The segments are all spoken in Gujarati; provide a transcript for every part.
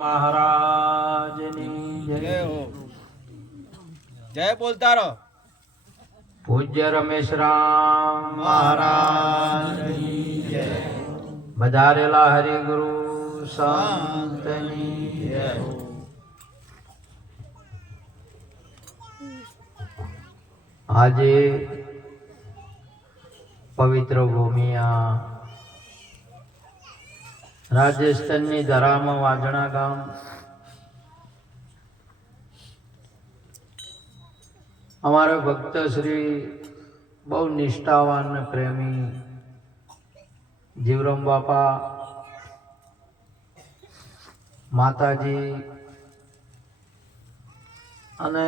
મહારાજની જય હો. જય બોલતા રહો. પૂજ્ય રમેશ રામ મહારાજની જય. વધારેલા હરિગુરુ સંતની જય. આજે પવિત્ર ભૂમિ આ રાજસ્થાનની ધરામાં વાજણા ગામ, અમારા ભક્ત શ્રી બહુ નિષ્ઠાવાન ને પ્રેમી જીવરામ બાપા, માતાજી અને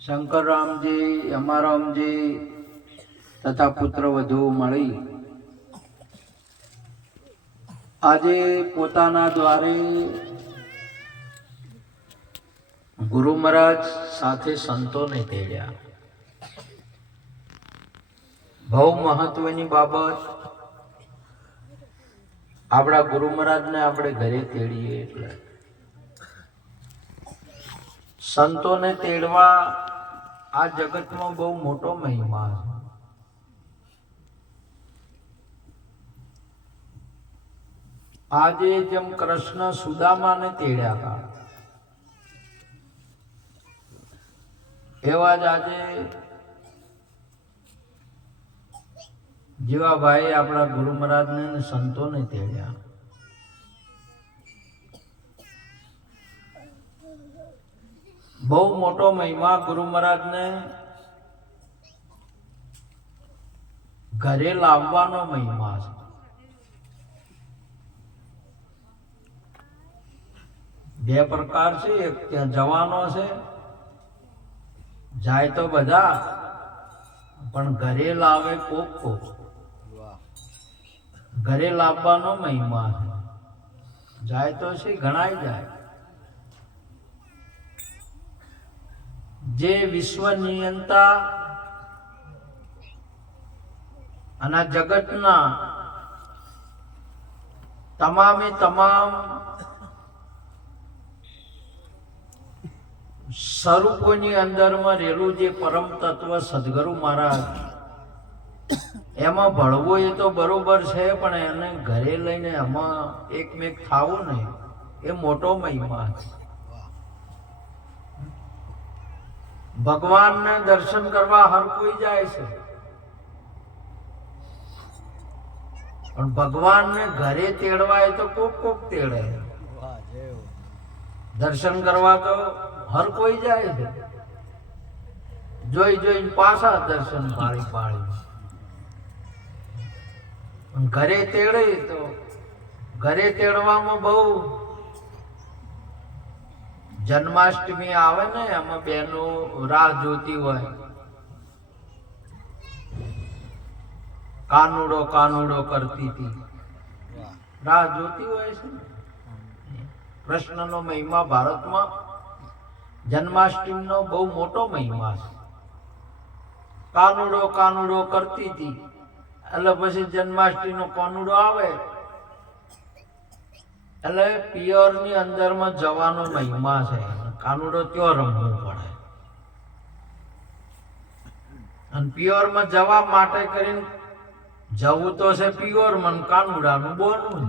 શંકરરામજી, અમારામજી તથા પુત્ર વધુ મળી આજે પોતાના દ્વારે ગુરુ મહારાજ સાથે સંતોને તેડ્યા. બહુ મહત્વની બાબત. આપણા ગુરુ મહારાજને આપણે ઘરે તેડીએ એટલે સંતોને તેડવા આ જગતમાં બહુ મોટો મહિમા છે. આજે જેમ કૃષ્ણ સુદામાને તેડ્યા હતા એવા જ આજે જીવાભાઈ આપણા ગુરુ મહારાજને સંતોને તેડ્યા. બહુ મોટો મહિમા ગુરુ મહારાજને ઘરે લાવવાનો મહિમા છે. બે પ્રકાર છે. એક ત્યાં જવાનો છે, જાય તો બધા, પણ ઘરે લાવે કોક કોક. ઘરે લાવવાનો મહિમા છે. જાય તો છે ઘણાય જાય. જે વિશ્વ નિયંતા અને જગતના તમામે તમામ સ્વરૂપોની અંદરમાં રહેલું જે પરમ તત્વ સદગુરુ મહારાજ, એમાં ભળવું એ તો બરોબર છે, પણ એને ઘરે લઈને એમાં એકમેક થાવું ને એ મોટો મહિમા છે. ભગવાનને દર્શન કરવા હર કોઈ જાય છે, પણ ભગવાનને ઘરે તેડવા એ તો કોક કોક તેડે. દર્શન કરવા તો હર કોઈ જાય છે, જોઈ જોઈને પાછા દર્શન પાળી પાળી. ઘરે તેડે તો ઘરે તેડવામાં બહુ, જન્માષ્ટમી આવે ને એમાં બહેનો રાહ જોતી હોય, કાનુડો કાનુડો કરતી હતી, રાહ જોતી હોય છે. કૃષ્ણનો મહિમા ભારતમાં જન્માષ્ટમીનો બહુ મોટો મહિમા છે. કાનુડો કાનુડો કરતી હતી એટલે પછી જન્માષ્ટમીનો કાનુડો આવે એટલે પિયરની અંદરમાં જવાનો મહિમા છે. કાનુડો ત્યાં રમવું પડે અને પિયરમાં જવા માટે કરીને જવું તો છે પિયરમાં, કાનુડાનું બોલવું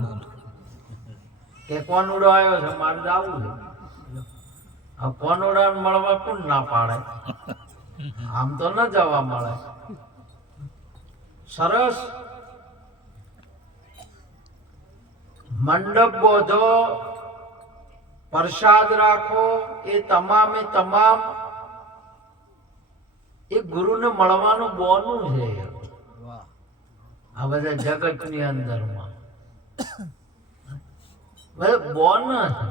કે કાનુડો આવ્યો છે મારે જવું છે. કાનુડાને મળવા કોણ ના પાડે? આમ તો ન જવા મળે. સરસ મંડપ બોધો, પ્રસાદ રાખો, એ તમામે તમામ એ ગુરુને મળવાનું બોનું છે. આ બધા જગતની અંદરમાં બોન છે.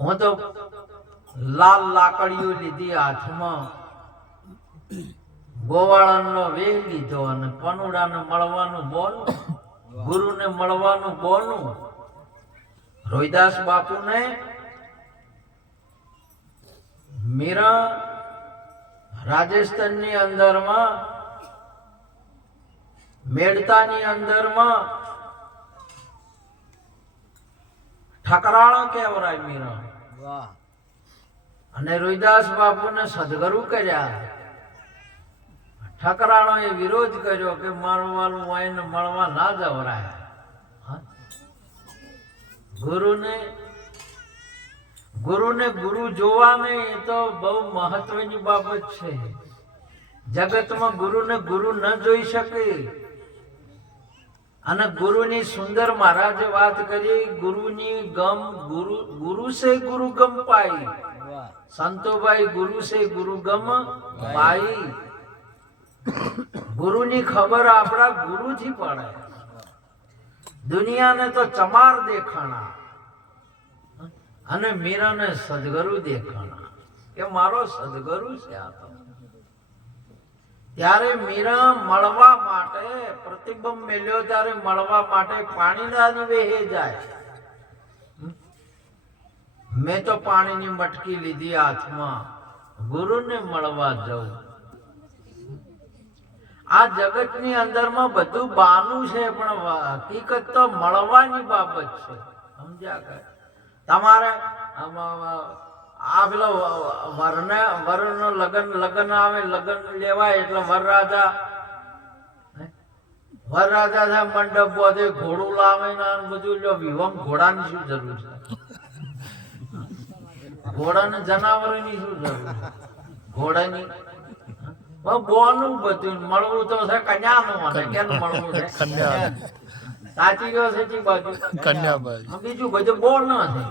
હું તો લાલ લાકડીઓ લીધી હાથમાં, ગોવાળાનો વેહ લીધો અને કનુડાને મળવાનું બોલું, ગુરુને મળવાનું બોલું. રોહિદાસ બાપુને મીરા રાજસ્થાનની અંદરમાં મેડતાની અંદરમાં ઠકરાણો કેવરાય મીરા. વાહ. અને રોહિદાસ બાપુને સદગુરુ કર્યા. ઠકરાણો એ વિરોધ કર્યો કે મારું વાલું વાઈને મળવા ના જવરાય. ગુરુને ગુરુ જોવાને એ તો બહુ મહત્વની બાબત છે. જગતમાં ગુરુને ગુરુ ન જોઈ શકે. અને ગુરુની સુંદર મહારાજે વાત કરી, ગુરુની ગમ ગુરુ સે ગુરુ ગમ પાઈ. વાહ. સંતોભાઈ ગુરુ સે ગુરુ ગમ પાઈ. ગુરુની ખબર આપણા ગુરુથી પડે. દુનિયાને તો ચમાર દેખાણા અને મીરાને સદગુરુ દેખાણા કે મારો સદગુરુ છે આ તો. ત્યારે મીરા મળવા માટે પ્રતિબંધ મેલ્યો, ત્યારે મળવા માટે પાણીના વેહે જાય. મેં તો પાણીની મટકી લીધી હાથમાં, ગુરુને મળવા જવું. આ જગતની અંદરમાં બધું બાનું છે, પણ હકીકત તો મળવાની બાબત છે. સમજ્યા કે તમારે આ પેલો વરનો લગ્ન આવે, લગ્ન લેવાય એટલે વરરાજા થાય, મંડપ બધે ઘોડું લાવે ને બધું. વિવાહ ઘોડાની શું જરૂર છે? ઘોડાને જનાવરોની શું જરૂર છે? ઘોડાની બોનું બધું મળવું તો છે. કન્યાનું અને કેનું મળવું છે? સાચી ગયો છે બાજુ કન્યા, બીજું બધું બોન નથી.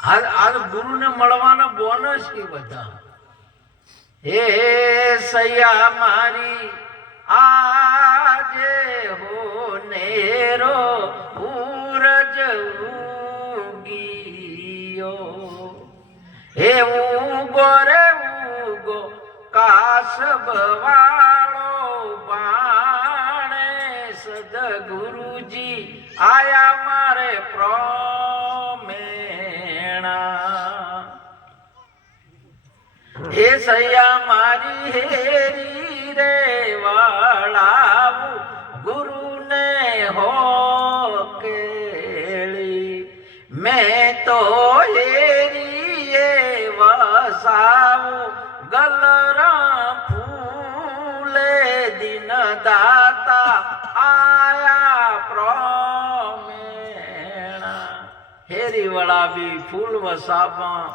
આ ગુરુને મળવાના બોનસ કે બધા. હે સૈયા મારી આજે હો નેરો ઉરજ ઉગીયો. હે ઉગો રે ઉગો કાસબ વાળો બાણે, સદગુરુજી આયા મારે પ્રમેણા. હે સૈયા મારી હેરી રે વાળાવું ગુરુને હો કેળી. મેં તો હેરી વસાવું ગલરા ફૂલે દિન દાતા આયા પ્રમેણા. હેરી વળાવી, ફૂલ વસાવા,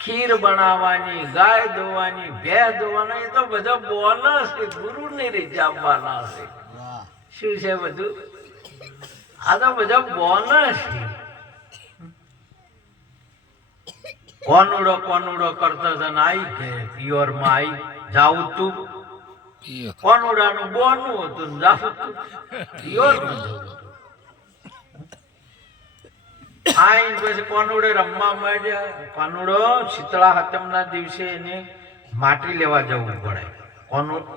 ખીર બનાવવાની, ગાય ધોવાની, ભે ધોવાના, એ તો બધા બોનસ છે. ગુરુને રીઝાવવાના છે. શું છે બધું? આ તો બધા બોનસ છે. કોનુડો કરતા હતા, આઈ કે પિયોર માં આઈ જાવું તું. કોનુડાનું બોનું હતું, જાવું તું પિયોર માં જવું. આઈ પછી કોનુડે રમવા માંડ્યા. કોનુડો શીતળા હાતમ ના દિવસે એને માટી લેવા જવું પડે.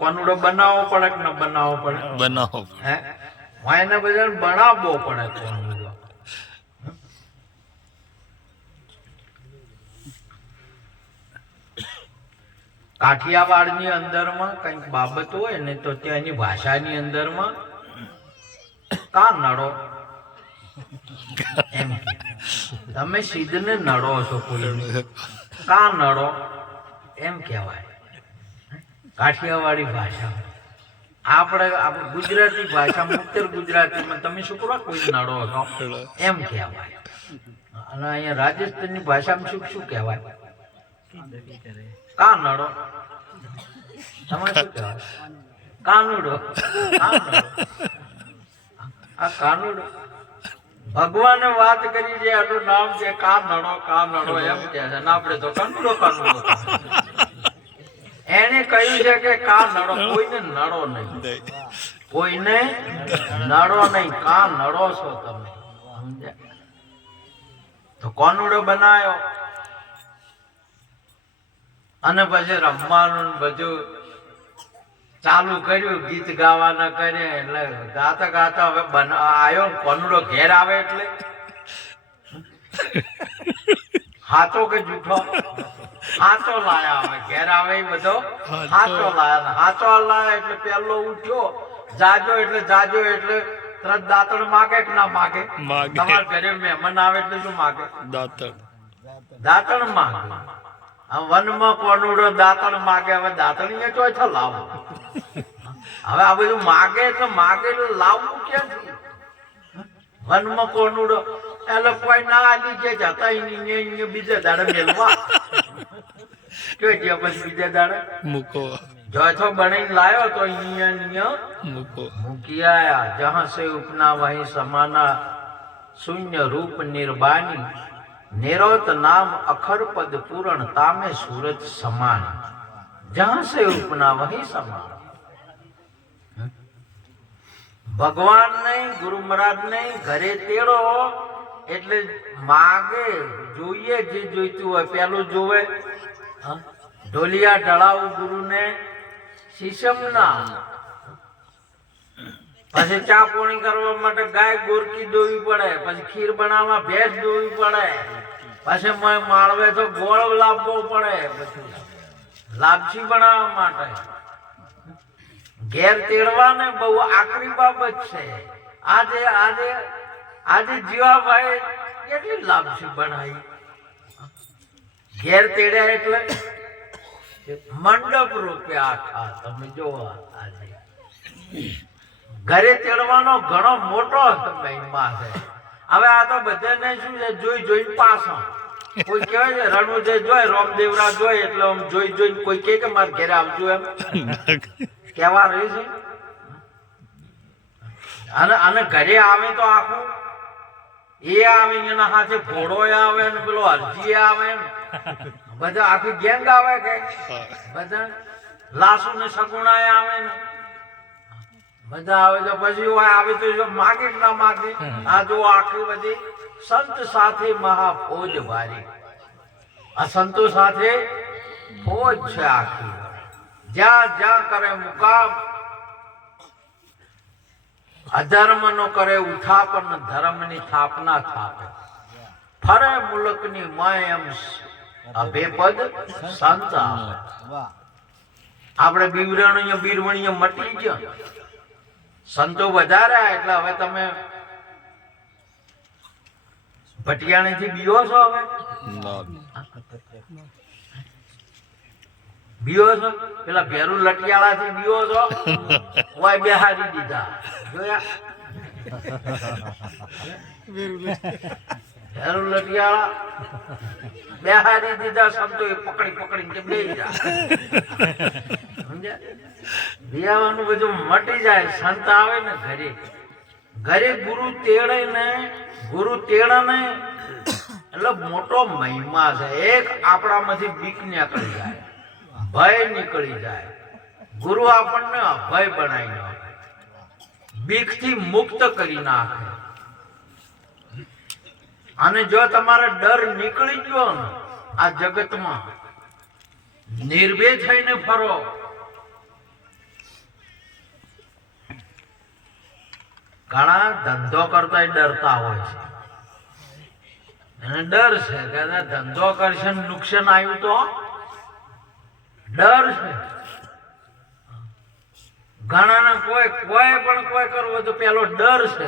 કોનુડો બનાવવો પડે કે ન બનાવવો પડે? બનાવો. હે એને બધા બનાવવો પડે કોનુડો. કાઠિયાવાડની અંદરમાં કંઈક બાબત હોય ને તો ત્યાંની ભાષાની અંદરમાં કા નડો એમ. તમે સિદ્ધને નડો છો, કોઈ કા નડો એમ કહેવાય કાઠિયાવાડી ભાષા. આપણે ગુજરાતી ભાષામાં, ઉત્તર ગુજરાતીમાં તમે શું કરો, કોઈ નડો છો એમ કહેવાય. અને અહીંયા રાજસ્થાનની ભાષામાં શું શું કહેવાય? કા નડો. તમારે શું કહેવાય? કાનુડો. આ કાનુડો ભગવાને વાત કરી છે, આનું નામ છે કા નડો એમ કે છે. આપણે તો કાનુડો. એને કહ્યું છે કે કા નડો, કોઈને નડો નહીં, કોઈને નડો નહીં. કા નડો છો તમે, સમજ્યા? તો કોનુડો બનાવ્યો અને પછી રમવાનું બધું ચાલુ કર્યું. ગીત ગાવાના કરે એટલે ગાતા ગાતા હવે આવ્યો કોનુડો ઘેર આવે એટલે હાથો કે જૂઠો હાચો લાયા અમે ઘેર આવે એ બધો હાચો લાયા. હાચો લાયા એટલે પેલો ઉઠ્યો જાજો એટલે તરત દાંતણ માગે કે ના માગે? તમારા ઘરે મહેમાન આવે એટલે શું માગે? દાંતણ માગે. આ વનમાં કોનુડો દાંતણ માગે. હવે દાંતણીએ ચોથા લાવો. હવે આ બધું માગે એટલે લાવવું ક્યાંથી? વનમાં કોનુડો એટલે કોઈ ના આલી જે જતા બીજે દાડે મેલવા કે જે પછી બીજે દાડે મૂકો જોથો બનાવીને લાયો તો અહીંયા મૂકી આયા. જહાં સે ઉપના વહી સમાના શૂન્ય રૂપ નિર્બાની નિરોત નામ અખર પદ પૂરણ તામે सूरज સમાન. જહાં સે ઉપના વહી સમાન. ભગવાન નહીં, ગુરુ મહારાજ નહીં, ઘરે તેડો એટલે માગે જોઈએ જે જોઈતું હોય. પેલું જોવે ઢોલિયા ઢળાવું ગુરુને શીશમના. પછી ચા પોણી કરવા માટે ગાય ગોરકી દોવી પડે. પછી ખીર બનાવવા ભેંસ દોવી પડે. પછી માળવે તો ગોળ લાવવો પડે. પછી લાપસી બનાવવા માટે ઘેર તેડવા ને બહુ આકરી બાબત છે. આજે જીવાભાઈ કેટલી લાપસી બનાવી. ઘેર તેડ્યા એટલે મંડપ રૂપિયા આખા. તમે જોવા આજે ઘરે તેડવાનો ઘણો મોટો મહિમા છે. હવે આ તો બધાને શું છે, જોઈ પાછો કોઈ કહેવાય છે રણુજય જોય, રામદેવરા જોય એટલે આમ જોઈને કોઈ કે મારે ઘરે આવજો એમ કેવા રહી છે. અને ઘરે આવે તો આખું એ આવે, એના હાથે ઘોડો આવે ને પેલો હરજી આવે ને બધા આખી ગેંગ આવે કે બધા લાસુ ને સગુણા આવે ને બધા આવે. તો પછી આવે તો માગે કે ના માગે. આ જો આખી બધી સંત સાથે મહાફોજ ભારી. આ સંતો સાથે ફોજ છે આખી. જ્યાં કરે મુકામ, અધર્મ નો કરે ઉથાપન, ધર્મ ની સ્થાપના થાપે. ફરે મુલક ની માય એમ અભેપદ સંત આવે. આપણે બીરવણીય મટી ગયો. સંતો વધાર્યા એટલે હવે તમે ભટિયાણી થી બીઓ છો? હવે બીઓ છો? પેલા ભેરું લટિયાળા થી બીઓ છો? વાય બેહારી દીધા. જોયા ભેરું લટિયાળા બેહારી દીધા. સંતો એ પકડીને બેસી જા. સમજ્યા? બિયાવાનું બધું મટી જાય. સંત આવે ને ઘરે ગુરુ તેડે ને એટલે મોટો મહિમા છે. એક આપણામાંથી બીક નીકળી જાય, ભય નીકળી જાય. ગુરુ આપણને અભય બનાવી નાખે, બીક થી મુક્ત કરી નાખે. અને જો તમારે ડર નીકળી ગયો ને આ જગતમાં, નિર્ભય થઈને ફરો. ઘણા ધંધો કરતા ડરતા હોય છે. એને ડર છે કે ધંધો કરશે નુકસાન આવ્યું તો ડર છે. ઘણાને કોઈ કરવો તો પેલો ડર છે.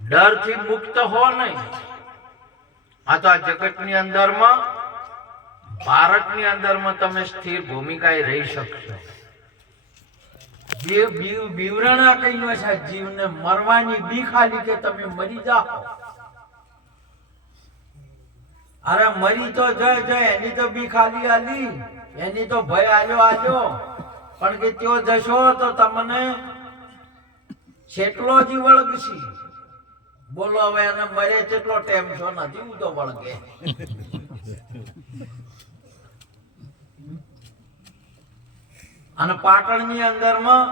ડર થી મુક્ત હો નહીં. આ તો આ જગત ની અંદરમાં, ભારત ની અંદરમાં તમે સ્થિર ભૂમિકાએ રહી શકશો. બીવરણા કહ્યું છે જીવને મરવાની બી ખાલી કે તમે મરી જાઓ. અરે મરી તો જય એની તો બી ખાલી આલી, એની તો ભય આલ્યો. પણ કે ત્યો જશો તો તમને કેટલો જ વળગશી. બોલો હવે એને મરે કેટલો ટાઈમ છો નથી તો વળગે. અને પાટણની અંદરમાં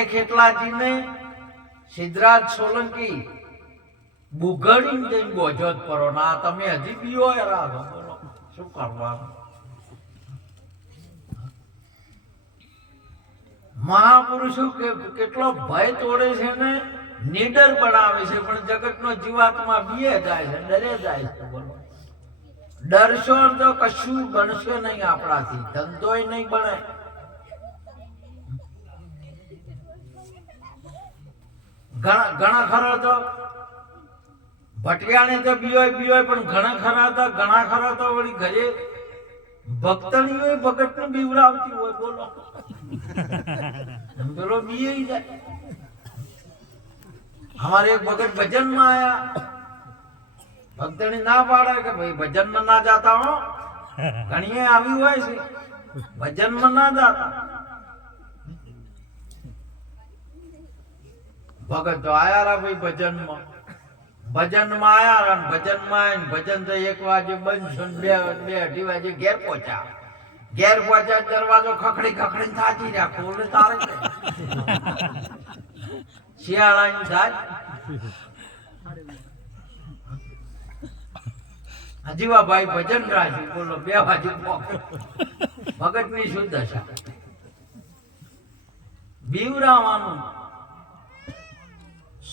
એક એટલાજીને સિદ્ધરાજ સોલંકી બુઘડીને જઈને બોજો જ પરો. ના તમે હજી પીઓ બોલો શું કરવાનું? મહાપુરુષો કેટલો ભય તોડે છે ને નીડર બનાવે છે. પણ જગતનો જીવાત્મા બીએ જાય છે, ડરે જાય છે. બોલો ડરશો તો કશું બનશે નહીં, આપણાથી ધંધોય નહીં બને. ઘણા ખરા તો ભટિયાને તો બીઓય પણ ઘણા ખરા તો વળી ઘરે ભક્તની હોય, ભગતને બીવરાવતી હોય. બોલો પેલો બીએ જાય. અમારે એક ભગત ભજનમાં આયા, ભક્તની ના પાડે કે ભાઈ ભજનમાં ના જાતા હો. ઘણીએ આવી હોય છે, ભજનમાં ના જાતા. ભગત તો આયા રા ભાઈ ભજનમાં આયા રા. ભજનમાં આવીને ભજન તો 1 વાગે બંધ છે, 2-2:30 વાગે ઘેર પહોંચ્યા. દરવાજો ખખડી થાચી રહ્યા. ખોલે તારે શિયાળાની થાય. હજીવાભાઈ ભજન રાખ્યું. બોલો 2 વાગે ભગત ની શું દશા. બીવરાવાનું.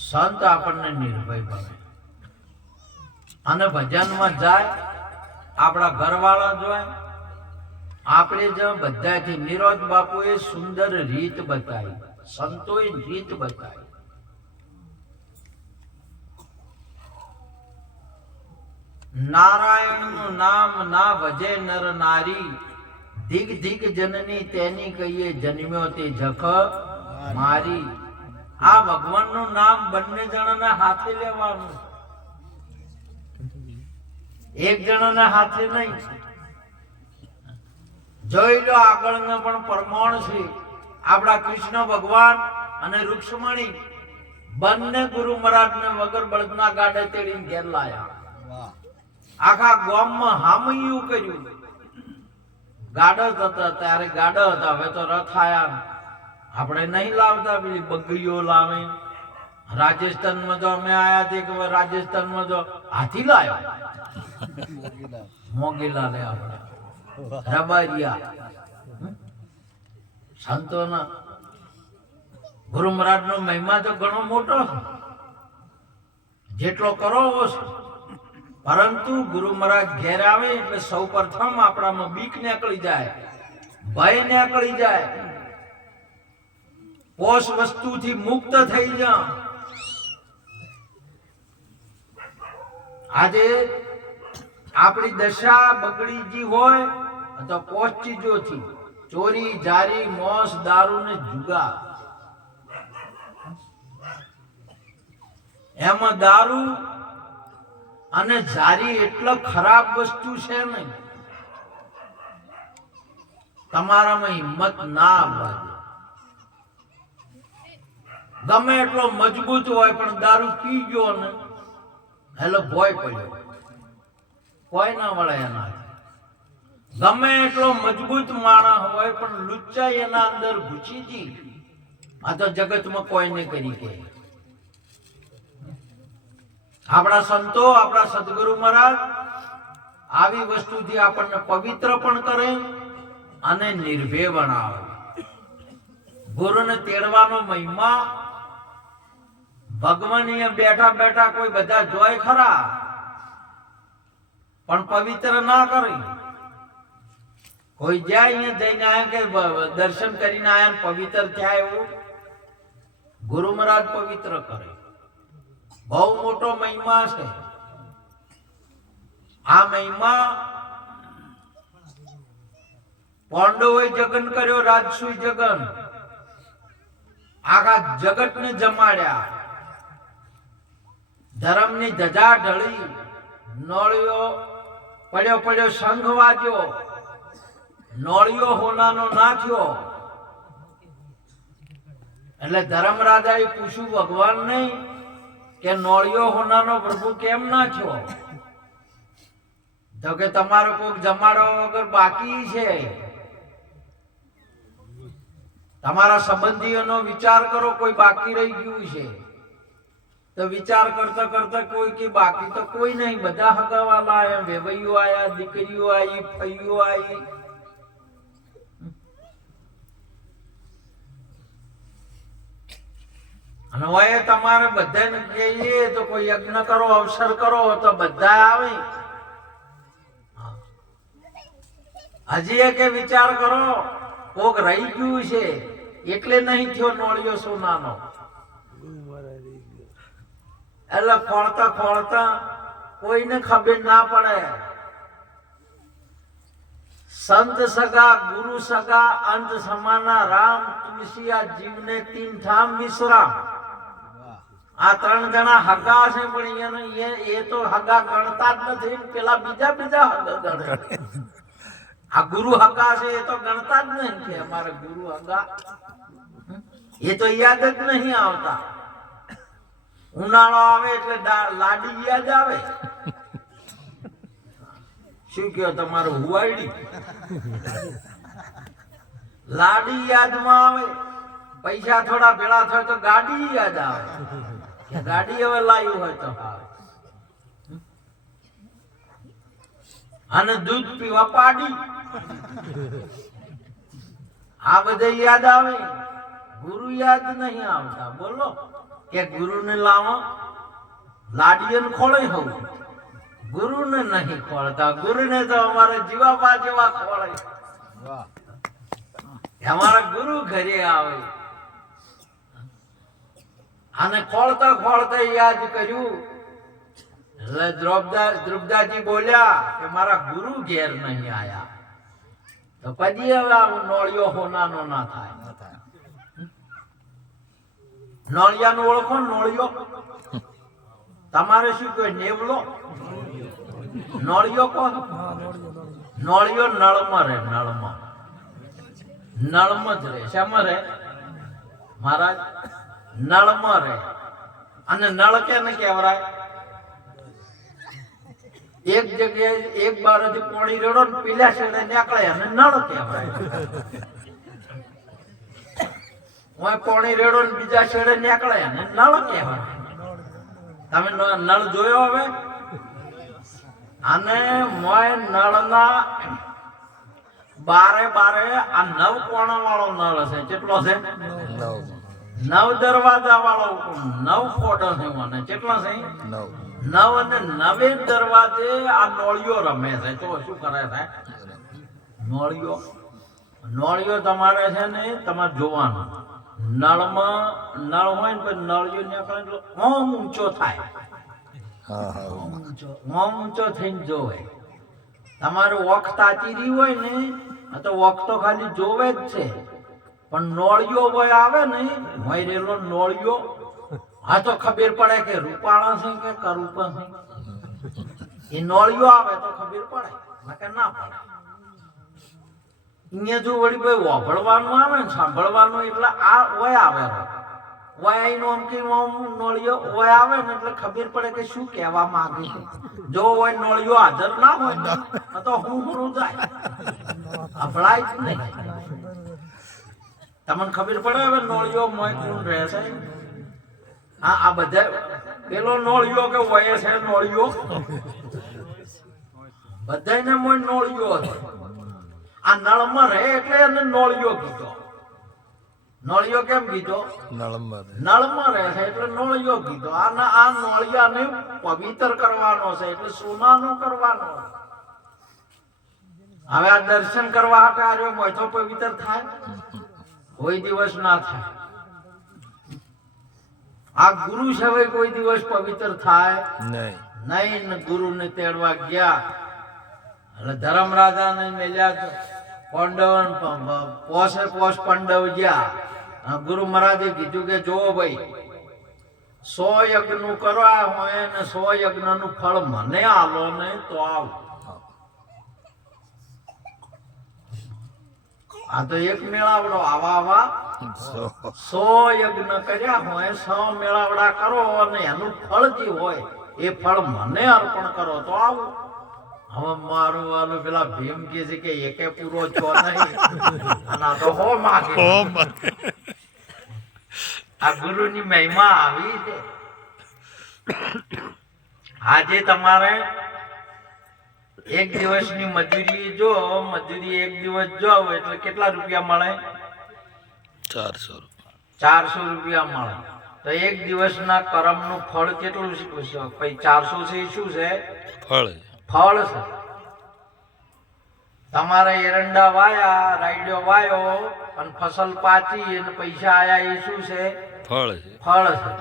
સંત આપણને નિર્ભય બને. અને ભજનમાં જાય, આપણા ઘરવાળા જોય. આપણે જ બધાથી નિરોધ બાપુએ સુંદર રીત બતાવી, સંતોએ રીત બતાવી. નારાયણનું નામ ના ભજે નર નારી, દિગ દિગ જનની તેની કહીએ જન્મ્યો તે જખ મારી. આ ભગવાનનું નામ બંને જણાના હાથે લેવાનું, એક જણાના હાથે નહીં. જોઈ લો આગળનો પણ પ્રમાણ છે. આપણા કૃષ્ણ ભગવાન અને રૂક્ષ્મણી બંને ગુરુ મહારાજને વગર બળદના ગાડે તેડીને ઘેર લાયા. આખા ગામમાં હામૈયું કર્યું. ગાડો હતા ત્યારે ગાડો હતા, હવે તો રથ આયા. આપણે નહીં લાવતા, પેલી બગડીઓ લાવે. રાજસ્થાનમાં તો અમે આયા તે કે રાજસ્થાનમાં તો હાથી લાયો, મોગીલા લે આપણે રબારિયા. સંતોના ગુરુ મહારાજ નો મહિમા તો ઘણો મોટો છે, જેટલો કરો છે. પરંતુ ગુરુ મહારાજ ઘેર આવે એટલે સૌ પ્રથમ આપણામાં બીક નીકળી જાય, ભય નીકળી જાય, પોષ વસ્તુથી મુક્ત થઈ જા. આજે આપણી દશા બગડી ગઈ હોય તો પોષ ચીજોથી, ચોરી, જારી, મોસ, દારૂ ને જુગાર. એમાં દારૂ અને જારી એટલો ખરાબ વસ્તુ છે ને, તમારામાં હિંમત ના આવે. ગમે એટલો મજબૂત હોય પણ દારૂ પી ગયો ને હેલો ભોય પડ્યો, કોઈ ના વળે એના. ગમે એટલો મજબૂત માણસ હોય પણ લુચ્ચાઈ એના અંદર ઘૂસી ગઈ, આ તો જગતમાં કોઈને કરી કે. આપણા સંતો, આપણા સદગુરુ મહારાજ આવી વસ્તુથી આપણને પવિત્ર પણ કરે અને નિર્ભય બનાવે. ગુરુને તેડવાનો મહિમા ભગવાન બેઠા બેઠા કોઈ બધા જોય ખરા, પણ પવિત્ર ના કરે. કોઈ જાય અહીંયા જઈને આયા કે દર્શન કરીને આયા પવિત્ર થયા, એવું ગુરુ મહારાજ પવિત્ર કરે. બહુ મોટો મહિમા છે આ મહિમા. પાંડવોએ જગન કર્યો, રાજસુઈ જગન, આખા જગતને જમાડ્યા. ધર્મની ધજા ઢળી, નોળિયો પડ્યો શંખ વાગ્યો, નોળિયો હોનાનો નાખ્યો. એટલે ધર્મરાજાએ પૂછ્યું ભગવાન નહીં કે નોળિયો હોનાનો પ્રભુ કેમ નાખ્યો? તો કે તમારો કોક જમાડવા વગર બાકી છે. તમારા સંબંધીઓનો વિચાર કરો, કોઈ બાકી રહી ગયું છે. તો વિચાર કરતા કરતા કોઈ કે બાકી તો કોઈ નહીં, બધા હગાવાલા આયા, વેવૈયો આયા, દીકરીઓ આવી, ફઈઓ આવી. અને હવે તમારે બધાને કહીએ તો કોઈ યજ્ઞ કરો, અવસર કરો તો બધા આવે. હજી એક વિચાર કરો, કોક રહી ગયું છે એટલે નહીં થયો નોળિયો સોનાનો. એટલે ખોળતા ખોળતા કોઈને ખબર ના પડે. સંત સગા ગુરુ સગા અંત સમાના રામ તુલસી આ જીવને તીન ઠામ વિશ્રામ. આ ત્રણ જણા હગા છે પણ એ તો હગા ગણતા જ નથી. પેલા બીજા બીજા હગા ગણે. આ ગુરુ હગા છે એ તો ગણતા જ નહીં કે અમારે ગુરુ હગા. એ તો યાદ જ નહીં આવતા. ઉનાળો આવે એટલે લાડી યાદ આવે. શું કયો તમારું હુવાડી? લાડી યાદમાં આવે. પૈસા થોડા ભેળા થાય તો ગાડી યાદ આવે. ગાડી હવે લાવી હોય તો અને દૂધ પીવા પાડી. આ બધા યાદ આવે. ગુરુ યાદ નહીં આવતા. બોલો કે ગુરુને લાવો, લાડીઓને ખોળે હોવું. ગુરુને નહીં ખોળતા. ગુરુને તો અમારે જીવાપા જેવા ખોળે. અમારા ગુરુ ઘરે આવે. અને ખોળતા ખોળતા યાદ કર્યું એટલે દ્રુપદાજી બોલ્યા કે મારા ગુરુ ઘેર નહીં આયા. તો પછી હવે નોળિયો હોનાનો ના થાય. નોળિયાનું ઓળખો? નોળિયો તમારે શું કહે? નેવલો નોળિયો કોણ? નોળિયો નળમાં રહે. નળમાં જ રહે. શામાં રહે મહારાજ? નળમાં રહે. અને નળ કેને કહેવાય? એક જગ્યાએ એક બારથી પાણી રેડો ને પીલા છેડે નીકળે અને નળ કહેવાય. પાણી રેડો ને બીજા છેડે નીકળે અને નળ કહેવાય. તમે નળ જોયો હવે? અને મોય નળના બારે બારે આ 9 કોણા વાળો નળ છે. કેટલો છે? 9 દરવાજા વાળો 9 ફોટો છે. મને કેટલા છે? 9 અને 9 દરવાજે આ નોળિયો રમે છે. તો શું કરે છે નોળિયો? તમારે છે ને તમારે જોવાનું. નળમાં નળ હોય ને પછી નળિયો નીકળે એટલે ઓમ ઊંચો થાય. ઓમ ઊંચો થઈને જોવે. તમારું વખ તાચીરી હોય ને તો વખ તો ખાલી જોવે જ છે. પણ નોળિયો હોય આવે ને હોય રેલો નોળિયો, હા તો ખબર પડે કે રૂપાળા છે કે કરૂપા છે. એ નોળિયો આવે તો ખબર પડે, નકર ના પડે. અહીંયા જો વળી ભાઈ વાપરવાનું આવે ને સાંભળવાનું એટલે આ ઓય આવે. ઓય આઈનો આમ કે નોળિયો ઓય આવે ને એટલે ખબર પડે કે શું કહેવા માંગે છે. જો ઓય નોળિયો હાજર ના હોય તો હું જાય અભળાય જ નહીં. તમને ખબર પડે હવે નોળિયો મોય કોણ રહે છે? આ બધા પેલો નોળિયો કે વયે છે નોળિયો બધાને મોય નોળિયો હતો. આ નળમાં રહે એટલે એને નોળિયો કીધો. નોળિયો કેમ કીધો? નળમાં રહે છે એટલે નોળિયો કીધો. આ નોળિયાને પવિત્ર કરવાનો છે એટલે સોનાનો કરવાનો. હવે આ દર્શન કરવા માટે આવ્યો હોય તો પવિત્ર થાય? કોઈ દિવસ ના થાય. આ ગુરુ છે કોઈ દિવસ પવિત્ર થાય નહીં. ગુરુને તેડવા ગયા એટલે ધર્મરાજાને મેલ્યા. પાંડવ પોષ પાંડવ ગયા. ગુરુ મહારાજે કીધું કે જો ભાઈ 100 યજ્ઞ નું કરવા હોય ને 100 યજ્ઞ નું ફળ મને આલો ને તો આવ. આ તો એક મેળાવડો. આવા 100 યજ્ઞ કર્યા હોય 100 મેળાવડા કરો અને એનું ફળ જે હોય એ ફળ મને અર્પણ કરો તો આવું. હવે મારું વાલું પેલા ભીમ કે છે કે એકે પૂરો છો નહીં અને આ તો હો માગે. આ ગુરુની મહિમા આવી છે. આજે તમારે એક દિવસની મજૂરી જો એક દિવસ જાવ એટલે કેટલા રૂપિયા મળે? 400 રૂપિયા મળે. તો એક દિવસના કર્મનું ફળ કેટલું? 400 છે. શું છે? ફળ છે. તમારે એરંડા વાયા, રાયડો વાયો અને ફસલ પાચી અને પૈસા આયા એ શું છે? ફળ છે. ફળ છે.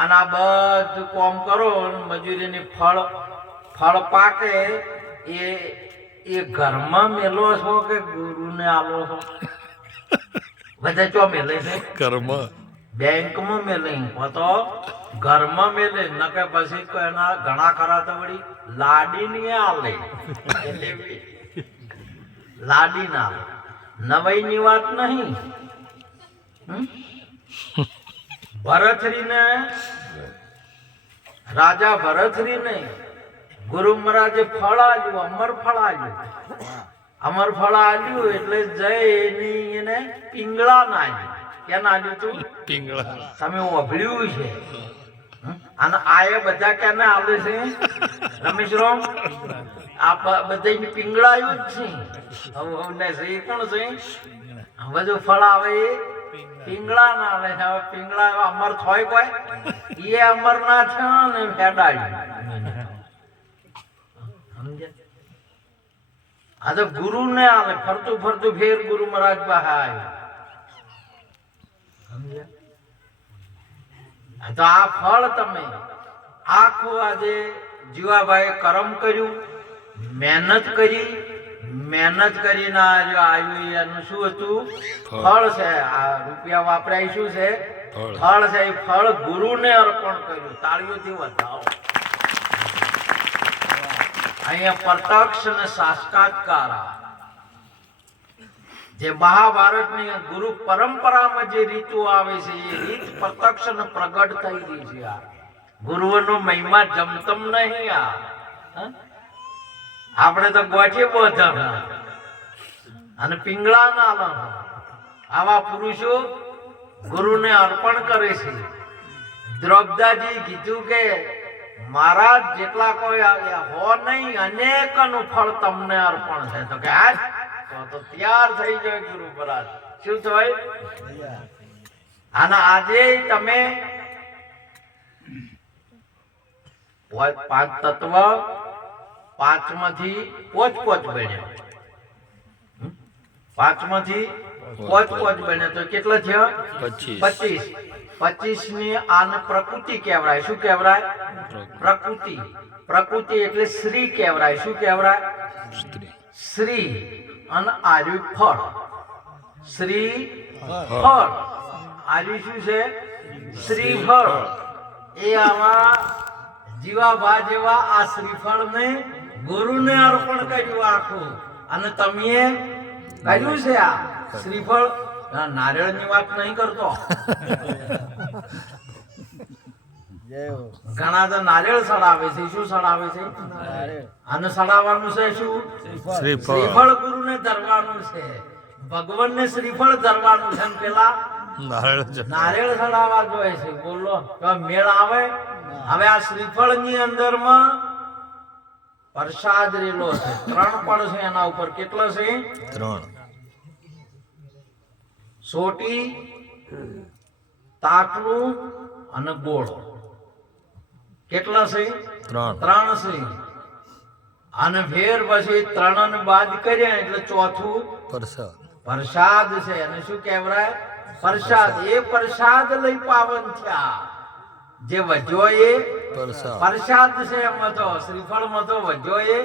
અને આ બધું કોમ કરો અને મજૂરીની ફળ પાકે એ ઘરમાં મેલો છો કે ગુરુને આલો છો? બધા ચો મેલે છે? કર્મ. બેંકમાં મેલે તો ઘરમાં મેલે ન કે પછી એના ઘણા ખરા તો વળી લાડી ની આલે એટલે લાડી ના આલે. નવાઈ ની વાત નહીં. ભરતરીને રાજા ભરતરીને ગુરુ મહારાજે ફળ આલ્યું, અમર ફળ આલ્યું. અમર ફળ આલ્યું એટલે જય એને પિંગળા ના આલ્યું. ક્યાં ના આલ્યું તું? પિંગળા. તમે ઓભળ્યું છે. અને આ બધા કેને આવે છે? રમેશ રોમ આ બધા પિંગળાયું જ છે. હવે છે કોણ છે? બધું ફળ આવે એ પિંગળા ના આવે છે. હવે પિંગળા અમર થોય કોઈ એ અમર ના છે ને ફેડાયું. આ તો ગુરુ ને આવે ફરતું ફરતું ફેર ગુરુ મહારાજ પાસે આવ્યું. તો આ ફળ તમે આખું આજે જીવાભાઈ કર્મ કર્યું, મહેનત કરીને આવ્યું. એનું શું હતું? ફળ છે. આ રૂપિયા વાપરાય શું છે? ફળ છે. એ ફળ ગુરુને અર્પણ કર્યું. તાળીઓથી વધાવો. અહીંયા પ્રત્યક્ષ અને સાક્ષાત્કાર જે મહાભારતની ગુરુ પરંપરામાં જે રીતો આવે છે એ રીત પ્રત્યક્ષ અને પ્રગટ થઈ ગઈ છે. આ ગુરુઓનો મહિમા જમતમ નહીં. આપણે તો ગોઠે બોધા અને પિંગળા ના લો. આવા પુરુષો ગુરુને અર્પણ કરે છે. દ્રૌપદાજી કીધું કે મહારાજ જેટલા કોઈ હો નહીં અનેકનું ફળ તમને અર્પણ છે. તો કે આ તો તૈયાર થઈ જાય ગુરુ મહારાજ. શું થાય? અને આજે તમે પાંચ તત્વ પાંચમાંથી પોચ બન્યા. પાંચમાંથી પોચ બન્યા તો કેટલા થયા? 25. 25 ની આને પ્રકૃતિ કહેવાય. શું કહેવાય? પ્રકૃતિ એટલે શ્રી કહેવાય. શું કહેવાય? શ્રી. અને આર્યું ફળ. શ્રી ફળ. આર્યું શું છે? શ્રી ફળ. એ આવા જીવાભા જેવા આ શ્રીફળ ને ગુરુને અર્પણ કર્યું આખું. અને તમે કર્યું છે આ શ્રીફળ. નારિયેળ ની વાત નહીં કરતો. ઘણા તો નારિયેળ સડાવે છે. શું સડાવે છે? અને સડાવવાનું છે શું? શ્રીફળ ગુરુને ધરવાનું છે. ભગવાનને શ્રીફળ ધરવાનું છે. પેલા નારિયેળ સડાવવા જોઈએ છે. બોલો મેળ આવે? હવે આ શ્રીફળ ની અંદર માં પ્રસાદ રેલો છે. 3 પડ છે એના ઉપર. કેટલો છે? 3. સોટી, તાટલું અને ગોળ. કેટલા છે? 3 છે. અને ફેર પછી 3 ને બાદ કર્યા એટલે ચોથું પ્રસાદ છે. અને શું કહેવાય? પ્રસાદ. એ પ્રસાદ લઈ પાવન થયા. જે વજ્યો એ પ્રસાદ છે. એમાં તો શ્રીફળ માં તો વજ્યો એ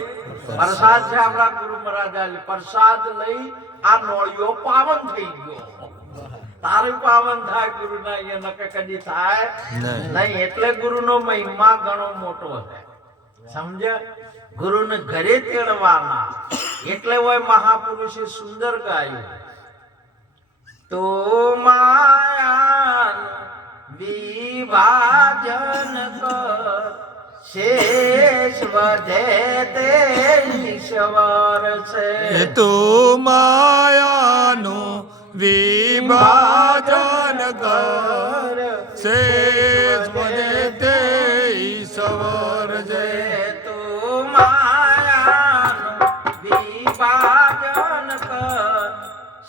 પ્રસાદ છે. આપણા ગુરુ મહારાજ પ્રસાદ લઈ આ નોળિયો પાવન થઈ ગયો. તારું પાવન થાય ગુરુ ના અહીંયા કદી થાય નહીં. એટલે ગુરુ નો મહિમા ઘણો મોટો છે. સમજ? ગુરુ ને ઘરે તેડવાના. એટલે હોય મહાપુરુષે સુંદર ગાયું. તો માયા વિભાજન કર શેષ વધે તે ઈશ્વર છે. તો માયાનું વિભાજન કર શેષ વધે તે ઈશ્વર છે. તો માયાનું વિભાજન કર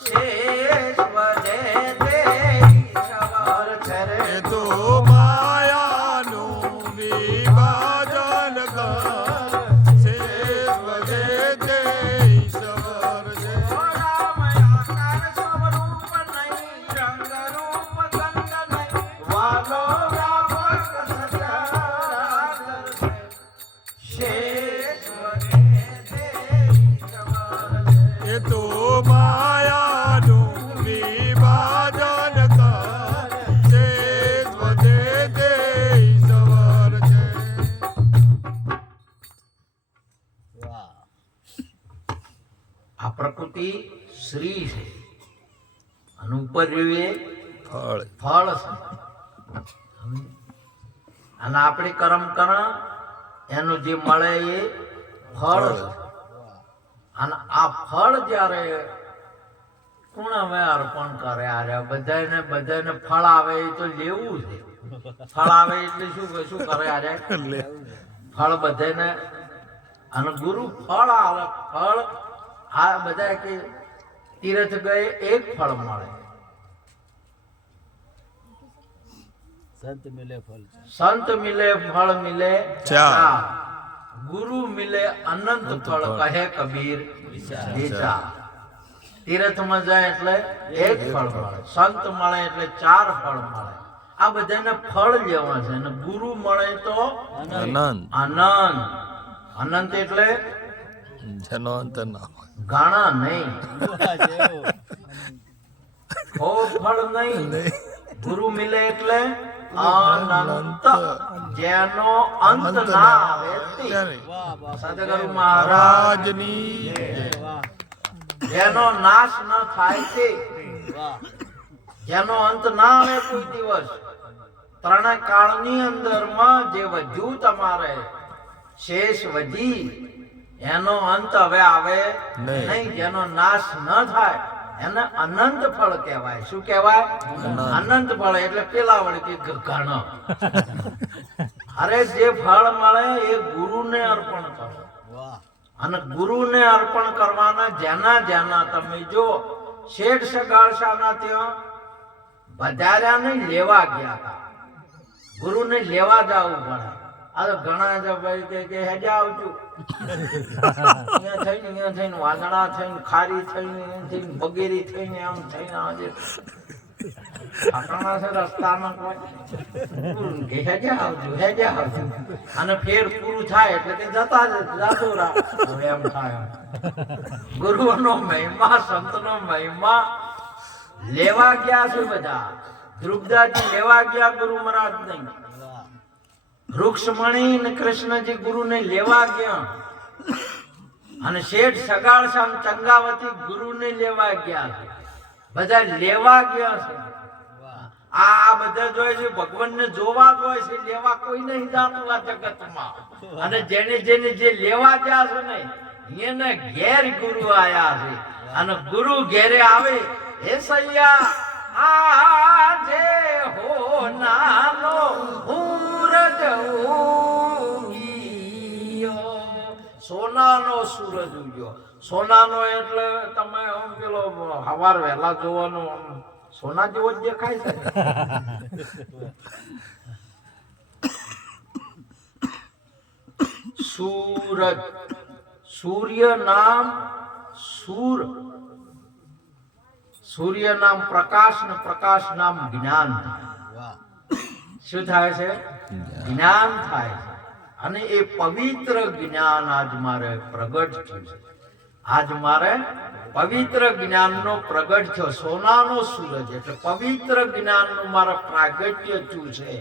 શેષ વધે તે ઈશ્વર છે. તો માયાનું વિભાજન કર શેષ વધે તે ઈશ્વર પતિ શ્રી છે અને ઉપર રહ્યું એ ફળ ફળ છે. અને આપણે કર્મ કરણ એનું જે મળે એ ફળ છે. અને આ ફળ જ્યારે કોણ હવે અર્પણ કરે આ બધાને ફળ આવે એ તો લેવું છે. ફળ આવે એટલે શું કરે આરે ફળ બધાને. અને ગુરુ ફળ આવે. ફળ આ બધા કે તીર્થ ગયે એક ફળ મળે, સંત મિલે ફલ સંત મિલે ફળ મિલે ચાર. ચાર. ગુરુ મિલે અનંત ફળ કહે કબીર વિચાર. તીર્થમાં જાય એટલે એક ફળ મળે, સંત મળે એટલે ચાર ફળ મળે. આ બધાને ફળ લેવા છે. અને ગુરુ મળે તો અનંત આનંદ. અનંત એટલે જેનો અંત ના હોય. ગાણા નહીં, ખૂબ ફળ નહીં. ગુરુ મિલે એટલે અનંત, જેનો અંત ના આવે તે. સદગુરુ મહારાજ રાજની જેનો નાશ ન થાય તે, જેનો અંત ના આવે કોઈ દિવસ. ત્રણે કાળની અંદરમાં જે વધ્યું તમારે શેષ વધી, એનો અંત હવે આવે નહીં. જેનો નાશ ન થાય એને અનંત ફળ કહેવાય. શું કહેવાય? અનંત ફળ. એટલે પેલા વળી કે ઘણ. અરે જે ફળ મળે એ ગુરુને અર્પણ કરો. અને ગુરુને અર્પણ કરવાના જેના જેના તમે જો શેઠ સગાળશાના ત્યાં વધાર્યા નહીં, લેવા ગયા હતા. ગુરુને લેવા જવું પડે. આ તો ઘણા છે ભાઈ કે હેજા આવજો, અહીંયા થઈને વાદળા થઈને ખારી થઈને બગેરી થઈને આમ થઈને આજે આકણા છે રસ્તામાં કોઈ હેજા આવજો. અને ફેર પૂરું થાય એટલે કે જતા જાતો રાહ. હવે એમ થાય. ગુરુનો મહિમા, સંતનો મહિમા. લેવા ગયા છે બધા. ધ્રુવદાસજી લેવા ગયા ગુરુ મહારાજ નહીં. વૃક્ષમણી ને કૃષ્ણજી ગુરુને લેવા ગયા. અને શેઠ સગાળશામ ચંગાવતી ગુરુને લેવા ગયા છે. બધા લેવા ગયા છે. આ બધા જોય છે ભગવાનને જોવા જ હોય છે, લેવા કોઈ નહીં જાતું આ જગતમાં. અને જેને જેને જે લેવા ગયા છે ને એને ઘેર ગુરુ આયા છે. અને ગુરુ ઘેરે આવે એ સૈયા આજે હો નાનો સૂરજ ઉગિયો. સોનાનો સૂરજ ઉગ્યો. સોનાનો એટલે તમે આમ પેલો સવાર વહેલા જોવાનો સોના જેવો જ દેખાય છે. સૂરજ, સૂર્ય નામ સૂર. સૂર્ય નામ પ્રકાશ ને પ્રકાશ નામ જ્ઞાન. શું થાય છે? જ્ઞાન થાય છે. અને એ પવિત્ર જ્ઞાન આજ મારે પ્રગટ થયું છે. આજ મારે પવિત્ર જ્ઞાનનો પ્રગટ થયો. સોનાનો સૂરજ એટલે પવિત્ર જ્ઞાનનું મારે પ્રાગટ્ય થયું છે.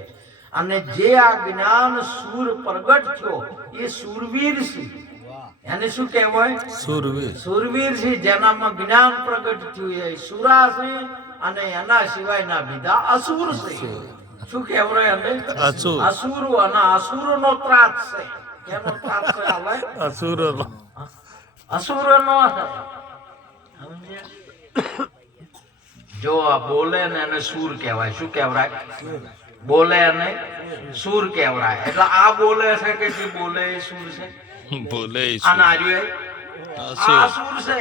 અને જે આ જ્ઞાન સૂર પ્રગટ થયો એ સૂરવીર છે. એને શું કહેવાય? સુરવીર. સૂરવીર છે. જેનામાં જ્ઞાન પ્રગટ થયું એ સુરા છે. અને એના સિવાયના બીજા અસુર છે. શું કહેવાય એને? અસુર. અસુરો. અને અસુરનો ત્રાસ છે. કેનો ત્રાસ છે? હાલે અસુરનો. અસુરનો છે. જો આ બોલે ને એને સૂર કહેવાય. શું કહેવાય? બોલે અને સૂર કહેવાય. એટલે આ બોલે છે કે જે બોલે એ સૂર છે. બોલે અને આર્ય આસુર છે.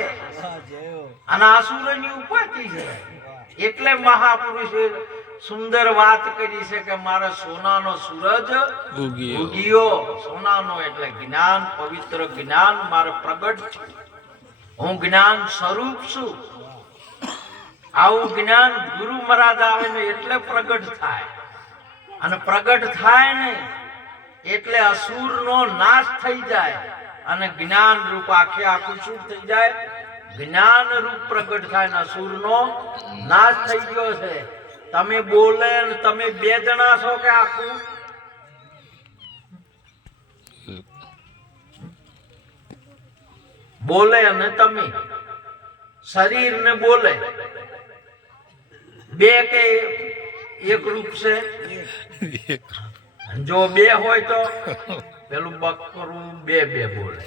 અને આસુરની ઉપાધિ છે. એટલે મહાપુરુષે સુંદર વાત કરી છે કે મારે સોનાનો સૂરજ ઉગિયો. સોનાનો એટલે જ્ઞાન, પવિત્ર જ્ઞાન મારે પ્રગટ થયું. હું જ્ઞાન સ્વરૂપ છું. આવું જ્ઞાન ગુરુ મહારાજ આવે ને એટલે પ્રગટ થાય. અને પ્રગટ થાય ને એટલે અસુરનો નાશ થઈ જાય. અને જ્ઞાન રૂપ આખે આખું શું થઈ જાય? જ્ઞાન રૂપ પ્રગટ થાય ને અસુરનો નાશ થઈ ગયો છે. તમે બોલે ને તમે બે જણા છો કે આખું? બોલે અને તમે શરીર ને બોલે બે કે એક રૂપ છે? જો બે હોય તો પેલું બકરું બે બે બોલે,